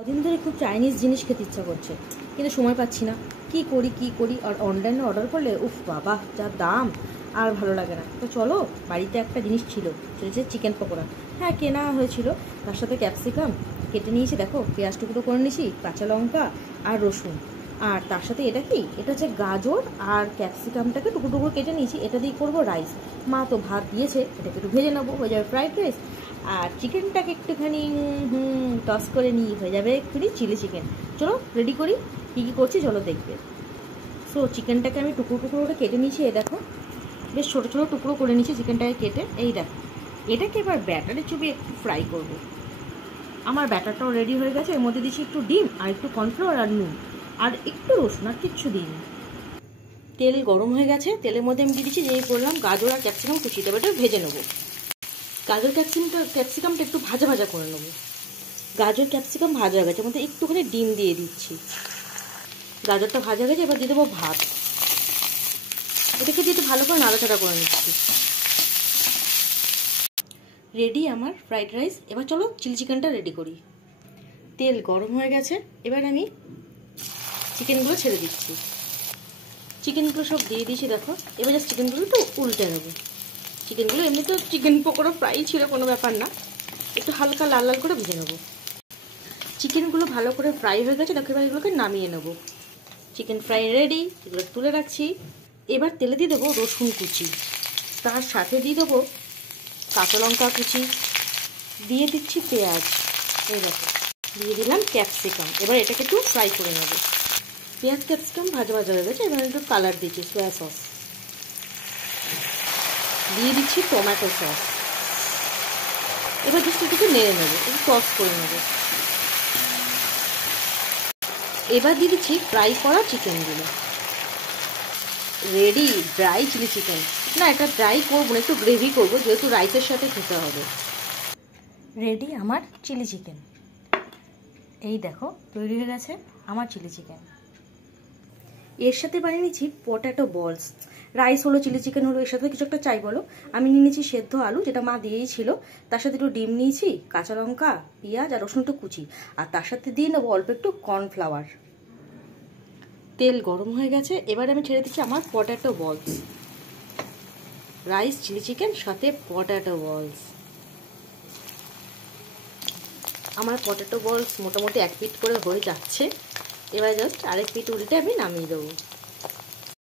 কদিন ধরে খুব চাইনিজ জিনিস খেতে ইচ্ছা করছে, কিন্তু সময় পাচ্ছি না। কি করি আর অনলাইনে অর্ডার করলে উফ বাবা যা দাম, আর ভালো লাগে না। তো চলো, বাড়িতে একটা জিনিস ছিল, সেটা হচ্ছে চিকেন পকোড়া। হ্যাঁ, কেনা হয়েছিল, তার সাথে ক্যাপসিকাম কেটে নিয়েছি, দেখো পেঁয়াজ টুকরো করে নিয়েছি, কাঁচা লঙ্কা আর রসুন। আর তার সাথে এটা কি, এটা হচ্ছে গাজর আর ক্যাপসিকামটাকে টুকরো টুকরো কেটে নিয়েছি। এটা দিয়ে করবো রাইস। মা তো ভাত দিয়েছে, এটাকে একটু ভেজে নেবো, হয়ে যাবে ফ্রাইড রাইস। আর চিকেনটাকে একটুখানি টস করে নিই, হয়ে যাবে একটুখানি চিলি চিকেন। চলো রেডি করি, কী কী করছি চলো দেখবে। সো চিকেনটাকে আমি টুকরো টুকরো করে কেটে নিয়েছি, এই দেখো বেশ ছোটো ছোটো টুকরো করে নিয়েছি চিকেনটাকে কেটে। এই দেখো, এটাকে এবার ব্যাটারে চুবিয়ে একটু ফ্রাই করবো। আমার ব্যাটারটাও রেডি হয়ে গেছে। এর মধ্যে দিচ্ছি একটু ডিম আর একটু কর্নফ্লাওয়ার আর নুন আর একটু রসুন, আর কিচ্ছু দিইনি। তেল গরম হয়ে গেছে, তেলের মধ্যে আমি দিয়ে দিচ্ছি যেই করলাম গাজর আর ক্যাপসিকাম কুচিটা, এটা ভেজে নেবো। গাজর ক্যাপসিকামটা একটু ভাজা ভাজা করে নেবো। গাজর ক্যাপসিকাম ভাজা হয়ে গেছে, মধ্যে একটুখানি ডিম দিয়ে দিচ্ছি। গাজরটা ভাজা হয়ে গেছে, এবার দিয়ে দেবো ভাত। এটাকে দিয়ে একটু ভালো করে নাড়াচাড়া করে নিচ্ছি। রেডি আমার ফ্রাইড রাইস। এবার চলো চিলি চিকেনটা রেডি করি। তেল গরম হয়ে গেছে, এবার আমি চিকেনগুলো ছেড়ে দিচ্ছি। চিকেনগুলো সব দিয়ে দিয়েছি, দেখো এবার জাস্ট চিকেনগুলো একটু উল্টে নেবো। চিকেনগুলো এমনি তো চিকেন পকোড়া ফ্রাই ছিল, কোনো ব্যাপার না, একটু হালকা লাল লাল করে ভেজে নেবো। চিকেনগুলো ভালো করে ফ্রাই হয়ে গেছে, দেখো এবার এগুলোকে নামিয়ে নেবো। চিকেন ফ্রাই রেডি, এগুলো তুলে রাখছি। এবার তেলে দিয়ে দেবো রসুন কুচি, তার সাথে দিয়ে দেবো কাঁচা লঙ্কা কুচি, দিয়ে দিচ্ছি পেঁয়াজ, এই দেখো দিয়ে দিলাম ক্যাপসিকাম। এবার এটাকে একটু ফ্রাই করে নেবো। পেঁয়াজ ক্যাপসিকাম ভাজা ভাজা হয়ে গেছে, এবার একটু কালার দিচ্ছি সয়া সস, দিয়ে দিচ্ছি টমেটো সস। এবার জাস্ট এটাকে নেড়ে নেবো, একটু টস করে নেবো। এবার দিয়ে দিচ্ছি ফ্রাই করা চিকেনগুলো। Ready dry chilli chicken. না, এটা ড্রাই করবো না, একটু গ্রেভি করবো, যেহেতু রাইসের সাথে খেতে হবে। রেডি আমার চিলি চিকেন। এই দেখো তৈরি হয়ে গেছে আমার চিলি চিকেন। এর সাথে বানিয়ে নিচ্ছি পটেটো বলস। রাইস হলো, চিলি চিকেন হলো, এর সাথে কিছু একটা চাই বলো। আমি নিয়ে নিয়েছি সেদ্ধ আলু, যেটা মা দিয়েই ছিল, তার সাথে একটু ডিম নিয়েছি, কাঁচা লঙ্কা, পেঁয়াজ আর রসুন একটু কুচি, আর তার সাথে দিয়ে নেবো অল্প একটু কর্নফ্লাওয়ার। তেল গরম হয়ে গেছে, এবার আমি ছেড়ে দিচ্ছি আমার পটেটো বলস। রাইস চিলি চিকেন সাথে পটেটো বলস। আমার পটেটো বলস মোটামুটি এক পিট করে হয়ে যাচ্ছে। এবার জাস্ট আরেক পিট উল্টে আমি নামিয়ে দেবো।